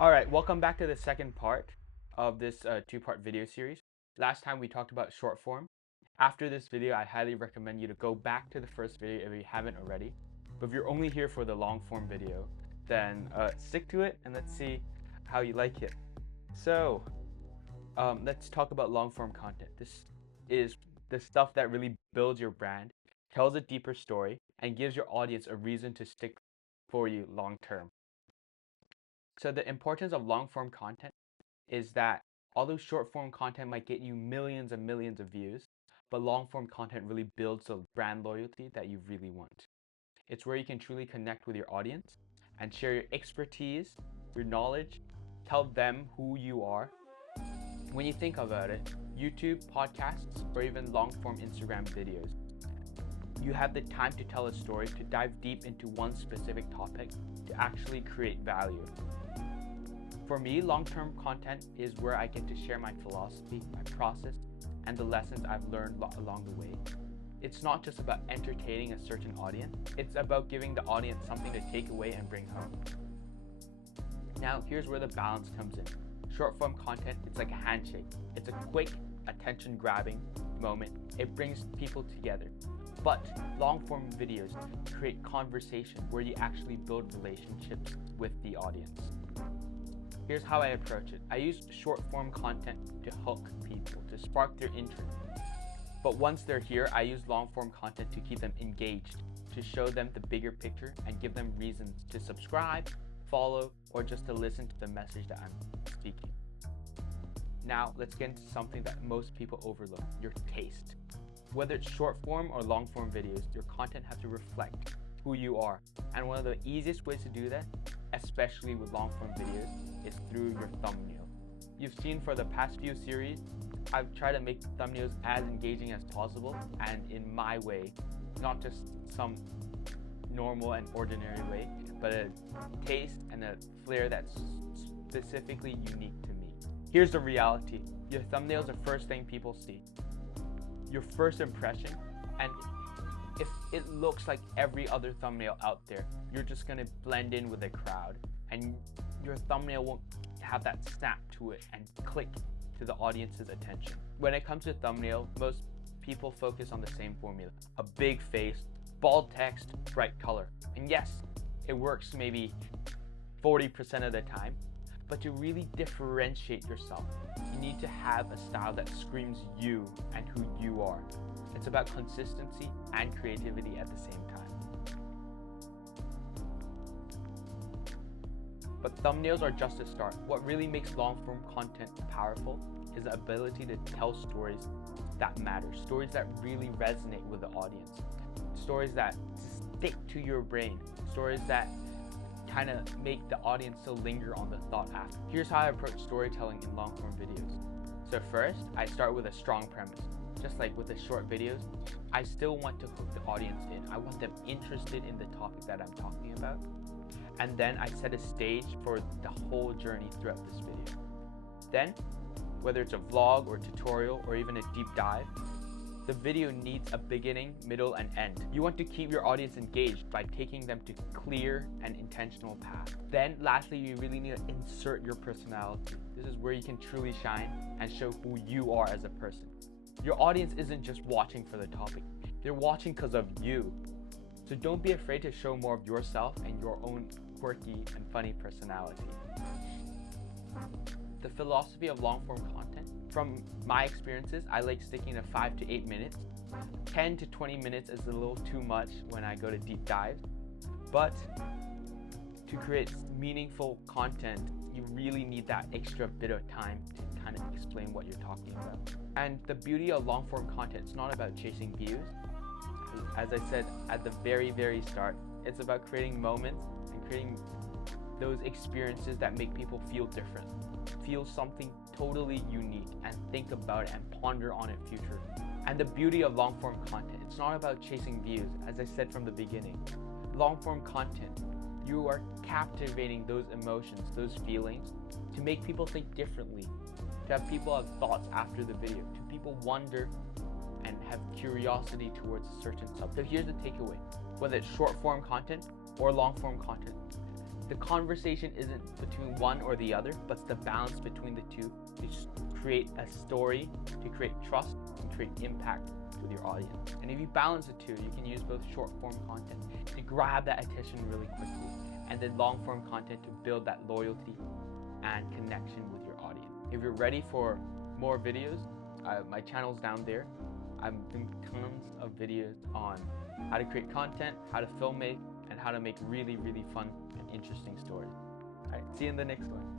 Alright, welcome back to the second part of this two-part video series. Last time we talked about short form. After this video, I highly recommend you to go back to the first video if you haven't already. But if you're only here for the long form video, then stick to it and let's see how you like it. So, let's talk about long form content. This is the stuff that really builds your brand, tells a deeper story, and gives your audience a reason to stick for you long term. So the importance of long form content is that although short form content might get you millions and millions of views, but long form content really builds the brand loyalty that you really want. It's where you can truly connect with your audience and share your expertise, your knowledge, tell them who you are. When you think about it, YouTube, podcasts, or even long form Instagram videos, you have the time to tell a story, to dive deep into one specific topic, to actually create value. For me, long-term content is where I get to share my philosophy, my process, and the lessons I've learned along the way. It's not just about entertaining a certain audience, it's about giving the audience something to take away and bring home. Now, here's where the balance comes in. Short-form content, it's like a handshake. It's a quick, attention-grabbing moment. It brings people together. But long-form videos create conversation where you actually build relationships with the audience. Here's how I approach it. I use short form content to hook people, to spark their interest. But once they're here, I use long form content to keep them engaged, to show them the bigger picture and give them reasons to subscribe, follow, or just to listen to the message that I'm speaking. Now, let's get into something that most people overlook, your taste. Whether it's short form or long form videos, your content has to reflect who you are. And one of the easiest ways to do that, especially with long form videos, is through your thumbnail. You've seen for the past few series, I've tried to make thumbnails as engaging as possible and in my way, not just some normal and ordinary way, but a taste and a flair that's specifically unique to me. Here's the reality. Your thumbnail is the first thing people see. Your first impression, and if it looks like every other thumbnail out there, you're just gonna blend in with the crowd and your thumbnail won't have that snap to it and click to the audience's attention. When it comes to thumbnail, most people focus on the same formula. A big face, bold text, bright color. And yes, it works maybe 40% of the time, but to really differentiate yourself, you need to have a style that screams you and who you are. It's about consistency and creativity at the same time. But thumbnails are just a start. What really makes long-form content powerful is the ability to tell stories that matter, stories that really resonate with the audience, stories that stick to your brain, stories that kind of make the audience still linger on the thought after. Here's how I approach storytelling in long-form videos. So first, I start with a strong premise. Just like with the short videos, I still want to hook the audience in. I want them interested in the topic that I'm talking about. And then I set a stage for the whole journey throughout this video. Then, whether it's a vlog or tutorial or even a deep dive, the video needs a beginning, middle, and end. You want to keep your audience engaged by taking them to clear and intentional path. Then lastly, you really need to insert your personality. This is where you can truly shine and show who you are as a person. Your audience isn't just watching for the topic, they're watching because of you. So don't be afraid to show more of yourself and your own quirky and funny personality. The philosophy of long-form content, from my experiences, I like sticking to 5 to 8 minutes. 10 to 20 minutes is a little too much when I go to deep dives, but to create meaningful content, you really need that extra bit of time to kind of explain what you're talking about. And the beauty of long-form content, it's not about chasing views. As I said at the very start, it's about creating moments and creating those experiences that make people feel different, feel something totally unique, and think about it and ponder on it future. And the beauty of long-form content, it's not about chasing views. As I said from the beginning, long-form content, you are captivating those emotions, those feelings, to make people think differently, to have people have thoughts after the video, to people wonder and have curiosity towards a certain subject. So here's the takeaway. Whether it's short form content or long form content, The conversation isn't between one or the other, but it's the balance between the two to create a story, to create trust, and create impact with your audience. And if you balance the two, you can use both short form content to grab that attention really quickly, and then long form content to build that loyalty and connection with your audience. If you're ready for more videos, my channel's down there. I'm doing tons of videos on how to create content, how to filmmake, and how to make really, really fun and interesting stories. All right, see you in the next one.